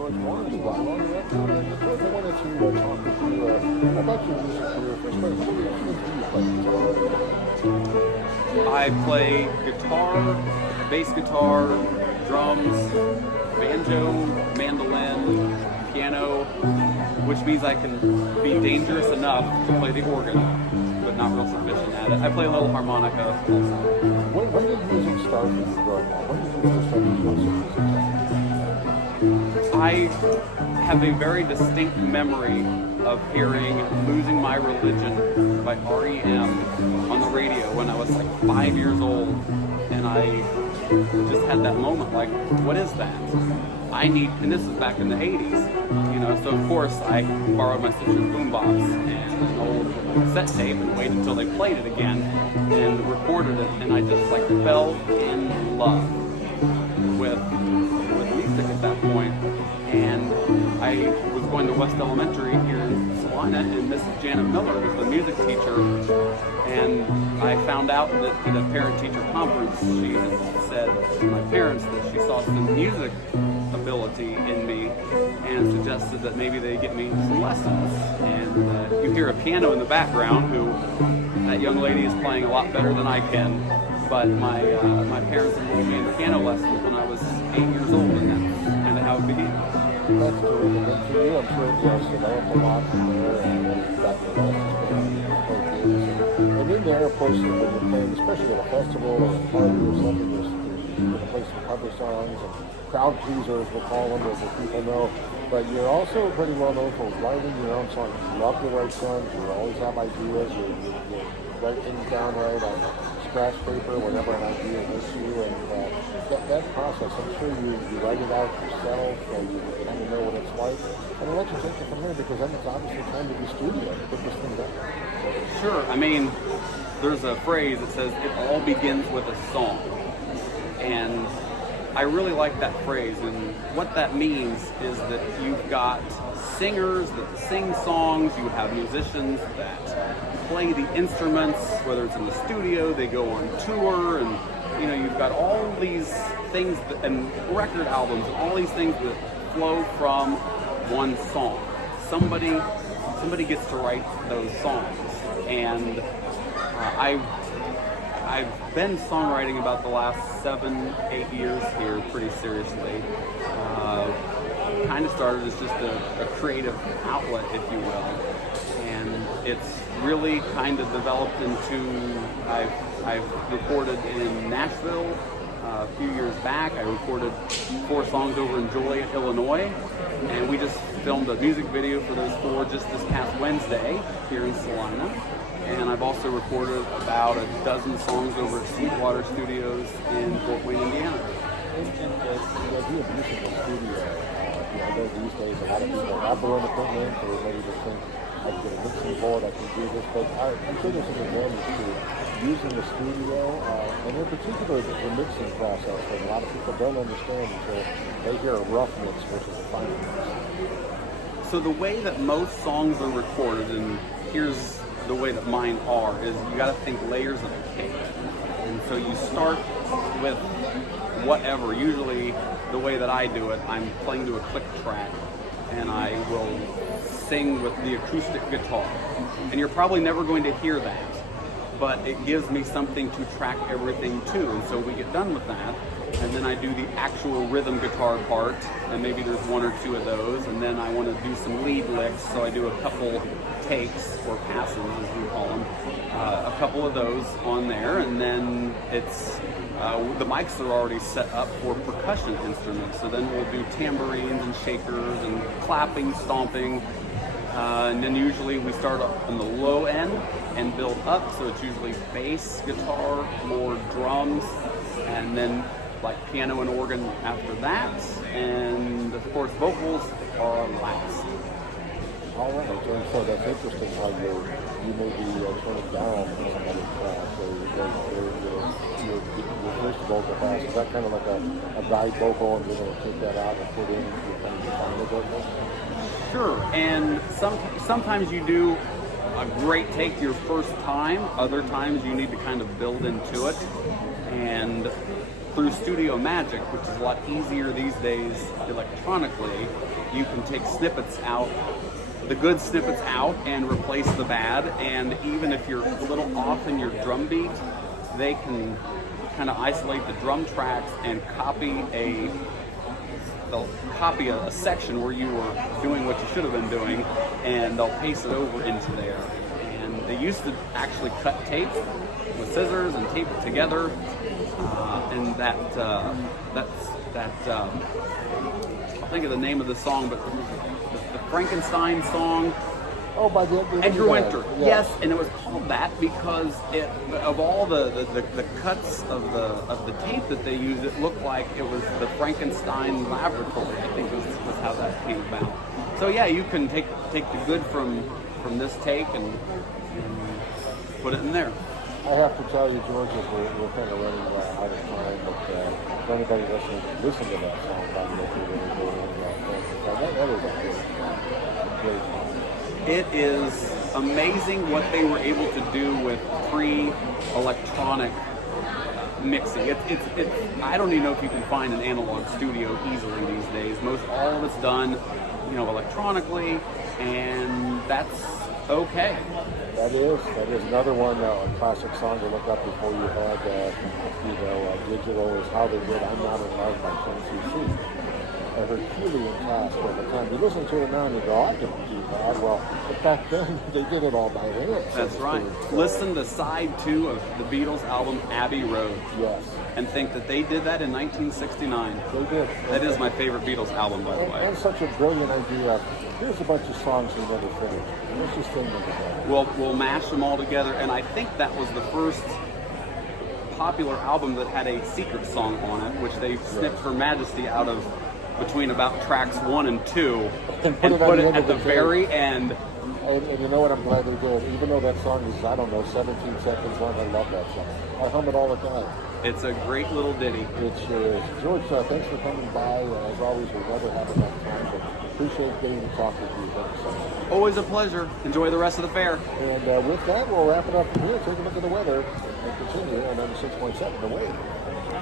George Warren's book on the record. I wanted to talk with you about your music career first. How many instruments do you play? I play guitar, bass guitar, drums, banjo, mandolin, piano, which means I can be dangerous enough to play the organ, but not real sufficient at it. I play a little harmonica also. When did music start for you growing up? When did you start to feel music? I have a very distinct memory of hearing Losing My Religion by REM on the radio when I was like 5 years old, and I just had that moment like, what is that? And this is back in the 80s, so of course I borrowed my sister's boombox and an old cassette tape and waited until they played it again and recorded it, and I just like fell in love with music at that point. And I was going to West Elementary here in Salina, and Mrs. Janet Miller was the music teacher, and I found out that at a parent-teacher conference she had said to my parents that she saw some music ability in me and suggested that maybe they get me some lessons. And you hear a piano in the background, that young lady is playing a lot better than I can, but my parents enrolled me in piano lessons when I was 8 years old, and that's kind of how it began. That's terrific. And for you, I'm sure it has developed a lot from there, and you've got the lessons and in there, of course, when you're playing, especially at a festival or a party or something, you're going to play some cover songs and crowd pleasers, we'll call them, as people know. But you're also pretty well known for writing your own songs. You love to write songs. You always have ideas. You write things down right on scratch paper whenever an idea hits you. And that process, I'm sure you write it out yourself and you kind of know what it's like. And I'll let you take it from there, because then it's obviously time to be studio to put this thing down. Sure. I mean, there's a phrase that says it all begins with a song. And I really like that phrase, and what that means is that you've got singers that sing songs, you have musicians that play the instruments, whether it's in the studio, they go on tour, and you've got all these things and record albums and all these things that flow from one song. Somebody gets to write those songs, and I've been songwriting about the last 7-8 years here pretty seriously. Kind of started as just a creative outlet, if you will. And it's really kind of developed into, I've recorded in Nashville a few years back. I recorded 4 songs over in Joliet, Illinois. And we just filmed a music video for those 4 just this past Wednesday here in Salina. And I've also recorded about a dozen songs over at Sweetwater Studios in Fort Wayne, Indiana. And the idea of using the studio, I know these days a lot of people have their own equipment, or maybe they think, I can get a mixing board, I can do this, but I'm sure there's an advantage to using the studio, and in particular the mixing process, that a lot of people don't understand until they hear a rough mix versus a final mix. So the way that most songs are recorded, and here's the way that mine are, is you got to think layers of a cake. And so you start with whatever. Usually the way that I do it, I'm playing to a click track, and I will sing with the acoustic guitar. And you're probably never going to hear that, but it gives me something to track everything to. And so we get done with that, and then I do the actual rhythm guitar part, and maybe there's 1 or 2 of those, and then I want to do some lead licks, so I do a couple takes, or passes as we call them, a couple of those on there, and then it's the mics are already set up for percussion instruments, so then we'll do tambourines and shakers and clapping, stomping, and then usually we start up on the low end and build up, so it's usually bass, guitar, more drums, and then like piano and organ after that, and of course vocals are last. All right, so that's interesting how you may be turning down some other tracks, or your first vocal pass. Is that kind of like a guide vocal, and you're going to take that out and put in your kind of final vocal? Sure, and sometimes you do a great take your first time. Other times you need to kind of build into it, and through Studio Magic, which is a lot easier these days electronically, you can take snippets out, the good snippets out, and replace the bad. And even if you're a little off in your drum beat, they can kind of isolate the drum tracks and they'll copy a section where you were doing what you should have been doing, and they'll paste it over into there. And they used to actually cut tape with scissors and tape it together, and I'll think of the name of the song, but the Frankenstein song. Oh, by the Edgar Winter. Yeah. Yes, and it was called that because of all the cuts of the tape that they used, it looked like it was the Frankenstein laboratory. I think was how that came about. So yeah, you can take the good from this take and put it in there. I have to tell you, George, that we're kind of running out of time, but for anybody listen to that song, that is a great song. It is amazing what they were able to do with pre-electronic mixing. It's I don't even know if you can find an analog studio easily these days. All of it's done, electronically, and that's okay. That is another one, a classic song to look up before you had, digital is How They Did I'm Not in Love by Tennessee. A Herculean task over time. You listen to it now and you go, I can do that. Well, but back then they did it all by hand. That's right. Listen to side 2 of the Beatles album Abbey Road. Yes. And think that they did that in 1969. They did. That is my favorite Beatles album, by the way. And such a brilliant idea. Here's a bunch of songs we never finished. Let's just sing them together. We'll mash them all together, and I think that was the first popular album that had a secret song on it, which they snipped Her Majesty out of between about tracks 1 and 2 and put it at the very end. And you know what? I'm glad they did. Even though that song is, 17 seconds long, I love that song. I hum it all the time. It's a great little ditty. It sure is. George, thanks for coming by. As always, we never have enough time, but appreciate getting to talk with you. Thank you so much. Always a pleasure. Enjoy the rest of the fair. And with that, we'll wrap it up from here. Take a look at the weather and continue on 96.7 The Wave.